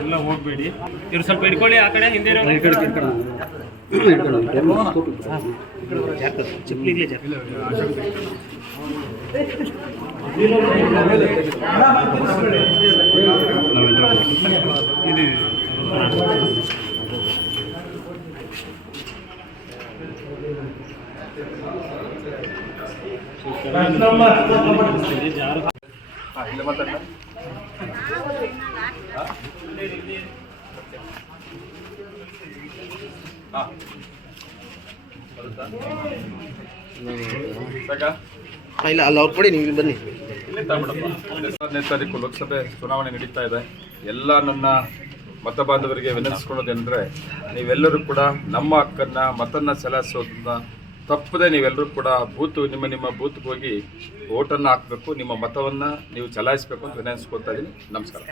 ಎಲ್ಲ ಹೋಗ್ಬೇಡಿ. ಇವ್ರು ಸ್ವಲ್ಪ ಹಿಡ್ಕೊಳ್ಳಿ ಆ ಕಡೆ ಹಿಂದೆ ಚಪ್ಪಲಿಗೆ ಇಲ್ಲ ಅಲ್ಲಿ ಅವ್ರು ಕೊಡಿ ನೀವು ಬನ್ನಿ. ಇಲ್ಲೇ ತಾರೀಕು ಲೋಕಸಭೆ ಚುನಾವಣೆ ನಡೀತಾ ಇದೆ. ಎಲ್ಲ ನನ್ನ ಮತ ಬಾಂಧವರಿಗೆ ವಿನಂತಿಸ್ಕೊಳ್ಳೋದೇನೆಂದರೆ ನೀವೆಲ್ಲರೂ ಕೂಡ ನಮ್ಮ ಹಕ್ಕನ್ನ, ಮತನ್ನ ಚಲಾಯಿಸೋದನ್ನ ತಪ್ಪದೆ ನೀವೆಲ್ಲರೂ ಕೂಡ ಬೂತ್, ನಿಮ್ಮ ನಿಮ್ಮ ಬೂತ್ಗೆ ಹೋಗಿ ಓಟನ್ನು ಹಾಕಬೇಕು, ನಿಮ್ಮ ಮತವನ್ನು ನೀವು ಚಲಾಯಿಸಬೇಕು ಅಂತ ವಿನಂತಿಸ್ಕೊತಾ ಇದ್ದೀನಿ. ನಮಸ್ಕಾರ.